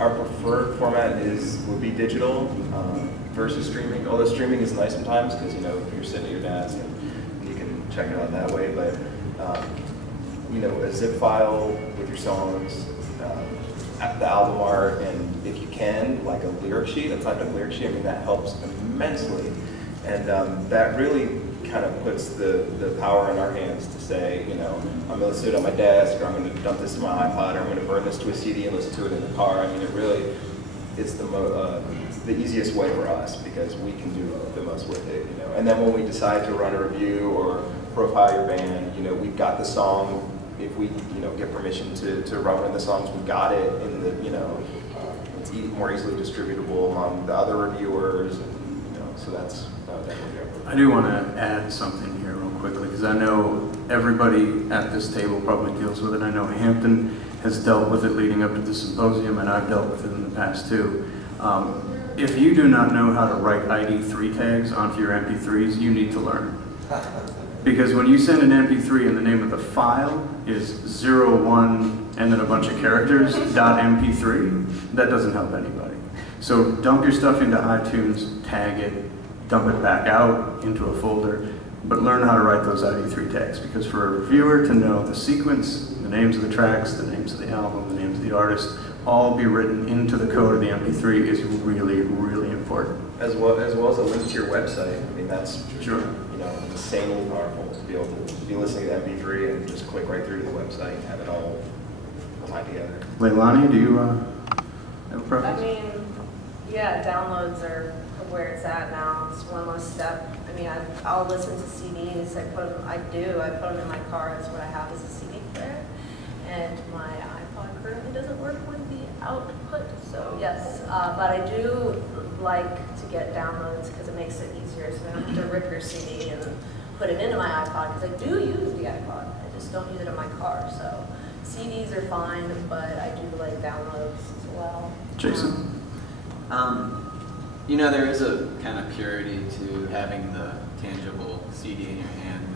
Our preferred format would be digital versus streaming. Although streaming is nice sometimes because you're sitting at your desk and you can check it out that way. But a zip file with your songs, the album art, and if you can, like a lyric sheet, a typed up lyric sheet. I mean, that helps immensely, and that really kind of puts the power in our hands to say, I'm going to sit on my desk, or I'm going to dump this in my iPod, or I'm going to burn this to a CD and listen to it in the car. I mean, it's the easiest way for us because we can do the most with it, And then when we decide to run a review or profile your band, we've got the song. If we, get permission to run one of the songs, we've got it in the, it's more easily distributable among the other reviewers, and, so that's definitely good. I do want to add something here real quickly, because I know everybody at this table probably deals with it. I know Hampton has dealt with it leading up to the Symposium, and I've dealt with it in the past too. If you do not know how to write ID3 tags onto your MP3s, you need to learn. Because when you send an MP3 and the name of the file is 01 and then a bunch of characters, .mp3, that doesn't help anybody. So dump your stuff into iTunes, tag it, dump it back out into a folder, but learn how to write those ID3 tags, because for a reviewer to know the sequence, the names of the tracks, the names of the album, the names of the artist, all be written into the code of the MP3 is really, really important. As well as a link to your website. I mean, that's sure. Insanely powerful to be able to be listening to MP3 and just click right through to the website and have it all tied together. Leilani, do you have a preference? I mean, yeah, downloads are where it's at now. It's one less step. I mean, I'll listen to CDs. I put them in my car. That's what I have as a CD player. And my iPod currently doesn't work with the output. So yes, but I do like to get downloads because it makes it easier. So I don't have to rip your CD and put it into my iPod, because I do use the iPod. I just don't use it in my car. So CDs are fine, but I do like downloads as well. Jason? There is a kind of purity to having the tangible CD in your hand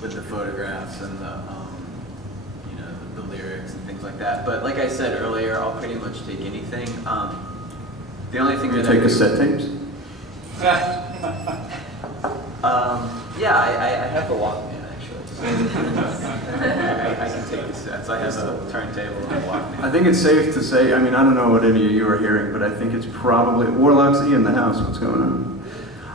with the photographs and the lyrics and things like that. But like I said earlier, I'll pretty much take anything. The only thing that take cassette tapes? Yeah, I have the Walkman actually. I can take cassettes. I have the turntable and the Walkman. I think it's safe to say, I mean, I don't know what any of you are hearing, but I think it's probably, Warlock's in the house, what's going on?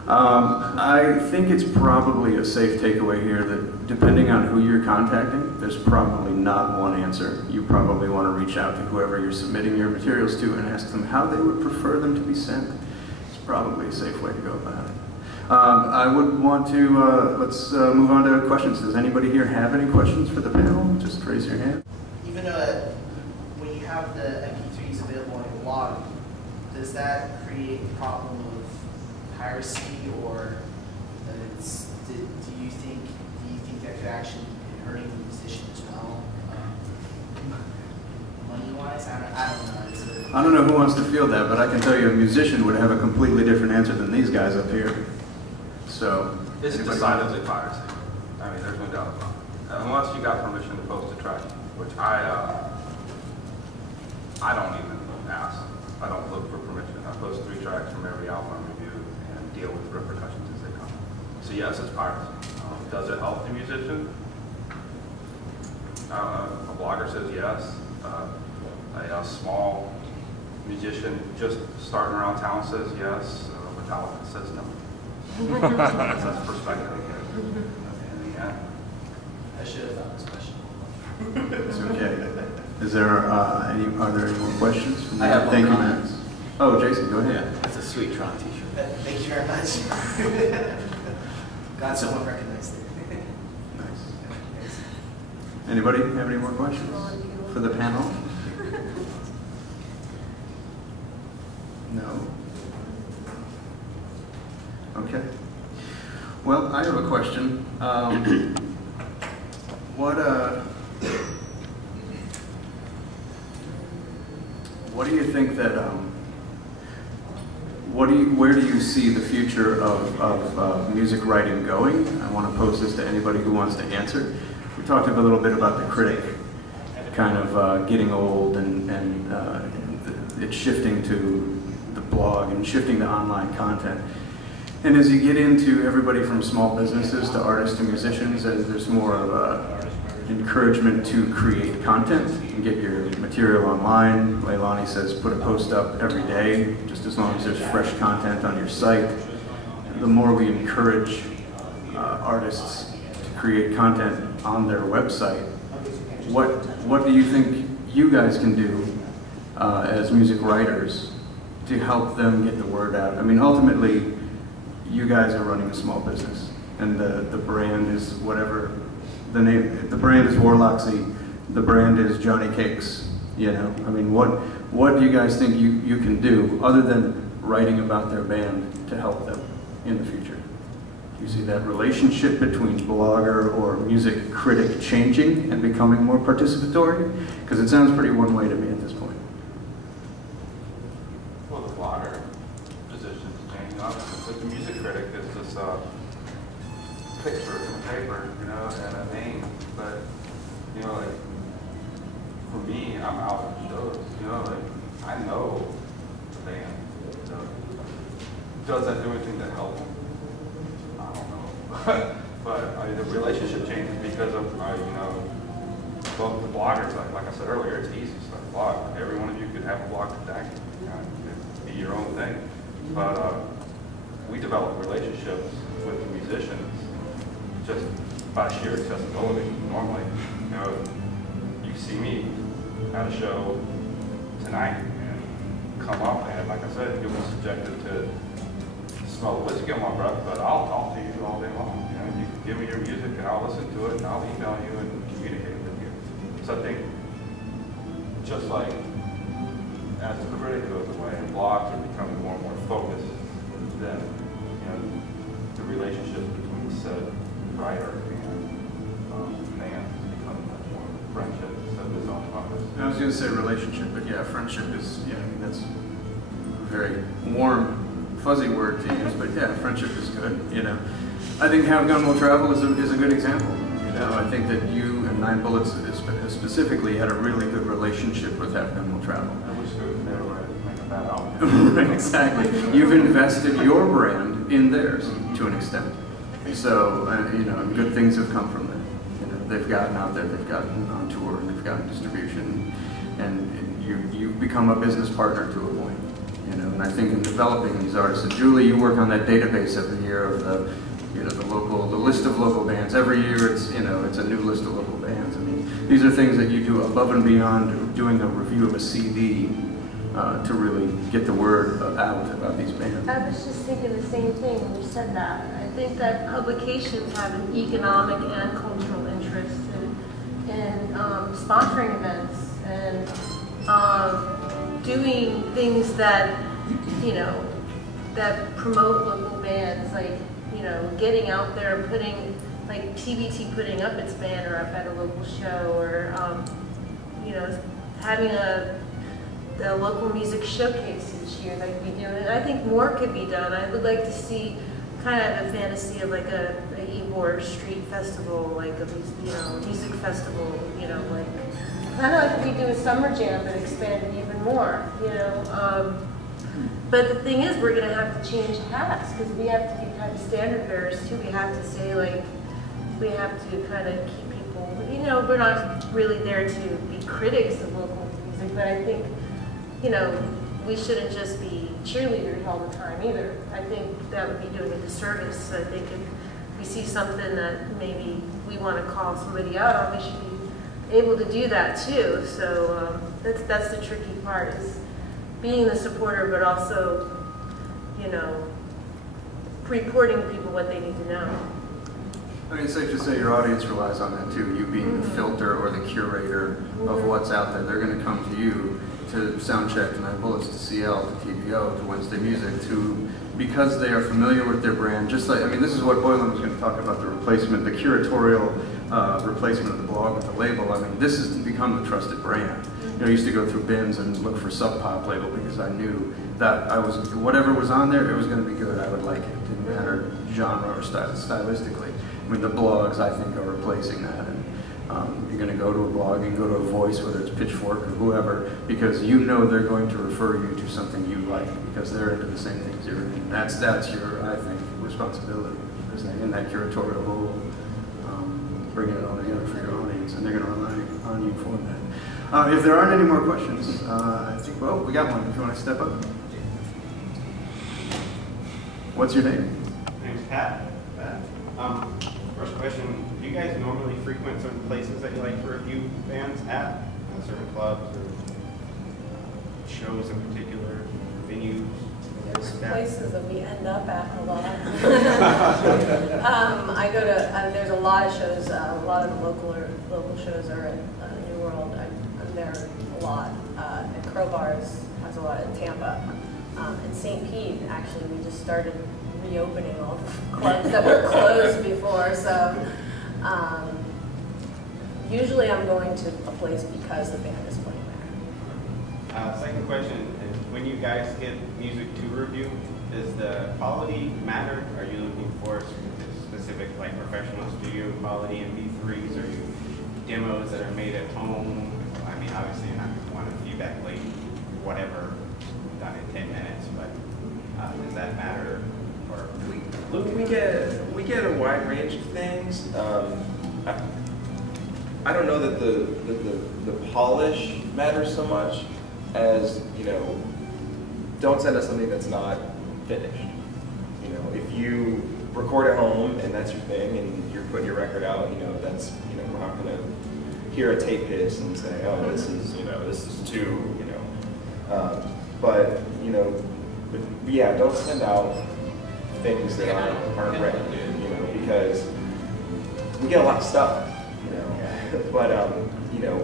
I think it's probably a safe takeaway here that depending on who you're contacting, there's probably not one answer. You probably want to reach out to whoever you're submitting your materials to and ask them how they would prefer them to be sent. It's probably a safe way to go about it. I would want to, let's move on to questions. Does anybody here have any questions for the panel? Just raise your hand. Even when you have the MP3s available on your log, does that create the problem of piracy, or do you think that could actually be hurting the musician as well, money-wise? I don't know. I don't know who wants to field that, but I can tell you a musician would have a completely different answer than these guys up here. So it's decidedly piracy. I mean, there's no doubt about it. Unless you got permission to post a track, which I don't even ask. I don't look for permission. I post 3 tracks from every album I review and deal with repercussions as they come. So yes, it's piracy. Does it help the musician? A blogger says yes. A small musician just starting around town says yes. Metallica says no. That's perspective again. Yeah. I should have thought this question. It's okay. Is there are there any more questions? I have Thank you, comment. Max. Oh, Jason, go ahead. Yeah, it's a Sweet Tron t-shirt. Thank you very much. Glad someone recognized it. Nice. Anybody have any more questions for the panel? No? Okay. Well, I have a question. What do you think that, where do you see the future of music writing going? I want to pose this to anybody who wants to answer. We talked a little bit about the critic. kind of getting old and it's shifting to the blog and shifting to online content. And as you get into everybody from small businesses to artists to musicians, there's more of a encouragement to create content and get your material online. Leilani says put a post up every day, just as long as there's fresh content on your site. The more we encourage artists to create content on their website, what do you think you guys can do as music writers to help them get the word out? I mean, ultimately, you guys are running a small business, and the brand is whatever the name. The brand is Warlocksy. The brand is Johnny Cakes. You know, I mean, what do you guys think you can do other than writing about their band to help them in the future? Do you see that relationship between blogger or music critic changing and becoming more participatory? Because it sounds pretty one way to me at this point. Well, the blogger position is changing, obviously, but the music critic is just a picture in the paper, you know, and a name. But, you know, like, for me, I'm out at shows, you know, like, I know the band. So, does that do anything to help them? I don't know. But I mean, the relationship changes because of, you know, both the bloggers, like I said earlier, it's easy to start a blog. Every one of you could have a blog today. Be your own thing. But we develop relationships with the musicians just by sheer accessibility. Normally, you know, you see me at a show tonight and come up, and like I said, you'll be subjected to smell whiskey on my breath, but I'll talk to you all day long. You know, you can give me your music, and I'll listen to it, and I'll email you and communicate with you. So I think, just like as the critic goes away and blogs are becoming more and more focused, then, you know, the relationship between said writer and man is becoming much more friendship instead of his own office. I was going to say relationship, but yeah, friendship is, yeah, I mean, that's a very warm, fuzzy word to use, but yeah, friendship is good, you know. I think Have Gun Will Travel is a good example. You know, I think that you and Nine Bullets specifically had a really good relationship with Have Gun Will Travel. I wish they would make a bad album. Right, exactly. You've invested your brand in theirs to an extent. So, you know, and good things have come from that. You know, they've gotten out there, they've gotten on tour, and they've gotten distribution, and you've become a business partner to a point. You know, and I think in developing these artists, and Julie, you work on that database every year of the, you know, the list of local bands. Every year, it's, you know, it's a new list of local bands. I mean, these are things that you do above and beyond doing a review of a CD to really get the word out about these bands. I was just thinking the same thing when you said that. I think that publications have an economic and cultural interest in sponsoring events and doing things that, you know, that promote local bands, like, you know, getting out there and putting, like TBT putting up its banner up at a local show, or, you know, having a local music showcase each year like we do. And I think more could be done. I would like to see kind of a fantasy of like a Ybor Street Festival, like a, you know, music festival, you know, like kind of like we do a summer jam, but expanded even more, you know. But the thing is, we're going to have to change hats because we have to be kind of standard bearers too. We have to say, like, we have to kind of keep people, you know, we're not really there to be critics of local music, but I think, you know, we shouldn't just be cheerleaders all the time either. I think that would be doing a disservice. I think if we see something that maybe we want to call somebody out on, we should be able to do that too. So that's the tricky part, is being the supporter, but also, you know, reporting to people what they need to know. I mean, it's safe to say your audience relies on that too. You being the filter or the curator of what's out there. They're going to come to you to Soundcheck, to Nine Bullets, to CL, to TBO, to Wednesday Music, because they are familiar with their brand. Just like, I mean, this is what Boylan was going to talk about, the replacement, the curatorial replacement of the blog with the label. I mean, this has become the trusted brand. You know, I used to go through bins and look for Sub Pop label because I knew that whatever was on there, it was going to be good. I would like it. It didn't matter genre or stylistically. I mean, the blogs, I think, are replacing that. You're going to go to a blog and go to a voice, whether it's Pitchfork or whoever, because you know they're going to refer you to something you like because they're into the same things you're into. That's your, I think, responsibility in that curatorial role, bringing it all together for your audience, and they're going to rely on you for that. If there aren't any more questions, I think, well, we got one. If you want to step up. What's your name? My name's Pat. First question, do you guys normally frequent certain places that you like to review bands at? Certain clubs or shows in particular, venues? There's places that we end up at a lot. I go to, there's a lot of shows, a lot of the local shows are at New World. I'm there a lot. And Crowbars has a lot in Tampa. In St. Pete, actually, we just started reopening all the clubs that were closed before. So usually I'm going to a place because the band is playing there. Second question is, when you guys get music to review, does the quality matter? Are you looking for specific, like professional studio quality MP3s? Are you demos that are made at home? I mean, obviously you're not going to want to feedback late, whatever, done in 10 minutes, but does that matter? Or Look, we get a wide range of things. I don't know that the polish matters so much as, you know, don't send us something that's not finished. You know, if you record at home and that's your thing and you're putting your record out, you know, that's, you know, we're not going to hear a tape hiss and say, oh, this is, you know, this is too, you know. But, you know, yeah, don't send out things that aren't ready, you know, because we get a lot of stuff, you know. But, you know,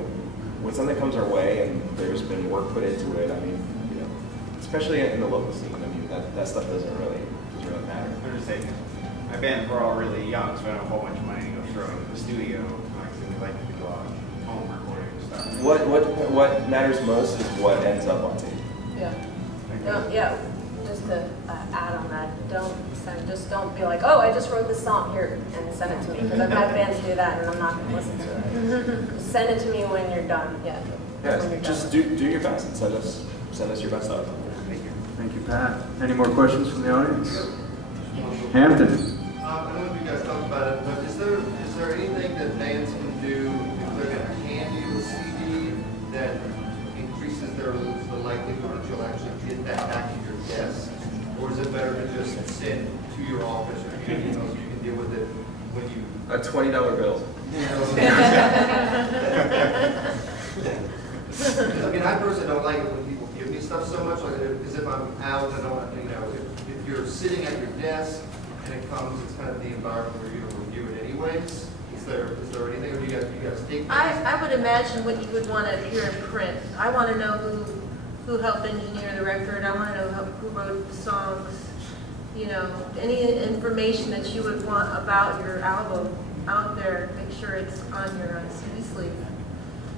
when something comes our way and there's been work put into it, I mean, you know, especially in the local scene, I mean, that stuff doesn't really matter. I'm just saying, my band, we're all really young, so I don't have a whole bunch of money to go throw into the studio. We like to do home recording and stuff. What matters most is what ends up on tape. Yeah. Yeah. Just to add on that, just don't be like, oh, I just wrote this song here and send it to me, because I've had bands do that and I'm not going to listen to it. Just send it to me when you're done. Yeah. Just do your best and send us your best stuff. Thank you. Thank you, Pat. Any more questions from the audience? Hampton. I don't know if you guys talked about it, but is there anything that bands can do if they're going to hand you a CD that increases the likelihood that you'll actually get that back to your desk? Or is it better to just send to your office, or you know, so you can deal with it when you... A $20 bill. I mean, I personally don't like it when people give me stuff so much, like, as if I'm out and I don't, you know, if you're sitting at your desk and it comes, it's kind of the environment where you review it anyways. Is there anything, or do you guys take that? I would imagine what you would want to hear in print. I want to know who helped engineer the record. I want to know who wrote the songs. You know, any information that you would want about your album out there, make sure it's on your CD sleeve.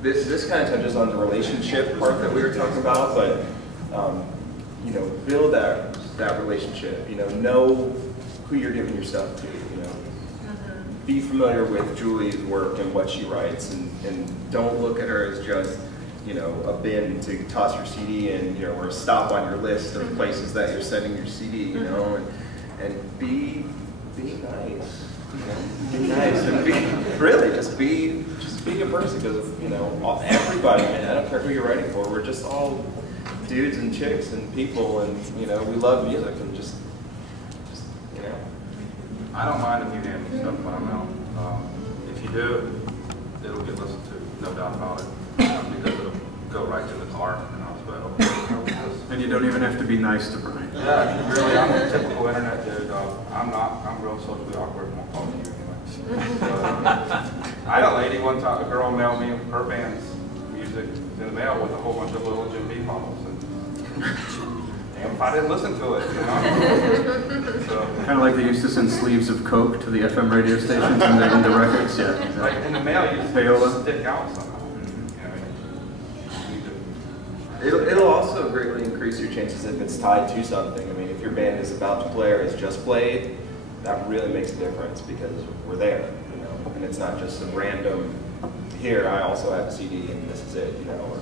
This kind of touches on the relationship part that we were talking about, but you know, build that relationship. You know who you're giving your stuff to. You know, be familiar with Julie's work and what she writes, and don't look at her as just, you know, a bin to toss your CD in, you know, or a stop on your list of places that you're sending your CD. You know, and be nice. You know, be nice and just be a person, because, you know, everybody, man, I don't care who you're writing for, we're just all dudes and chicks and people, and, you know, we love music, and just you know. I don't mind if you hand me stuff when I'm out. If you do, it'll get listened to, no doubt about it, because it'll go right to the car, and I'll say, okay, And you don't even have to be nice to Bryan. yeah, really, I'm a typical internet dude. I'm real socially awkward, and won't talk to you anyway. I had a lady one time, a girl mailed me her band's music in the mail with a whole bunch of little Jim Beam bottles. And damn, if I didn't listen to it, you know? So, Kind of like they used to send sleeves of Coke to the FM radio stations and the records, yeah. like in the mail, you just stick out somehow. It'll also greatly increase your chances if it's tied to something. I mean, if your band is about to play or has just played, that really makes a difference, because we're there, you know, and it's not just some random here I also have a CD and this is it, you know. Or,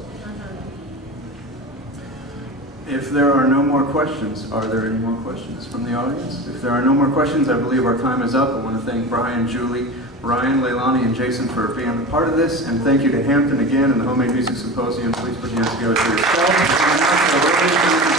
if there are no more questions, are there any more questions from the audience? If there are no more questions, I believe our time is up. I want to thank Brian, Julie, Ryan, Leilani, and Jason for being a part of this, and thank you to Hampton again and the Homemade Music Symposium. Please put your hands together for yourself.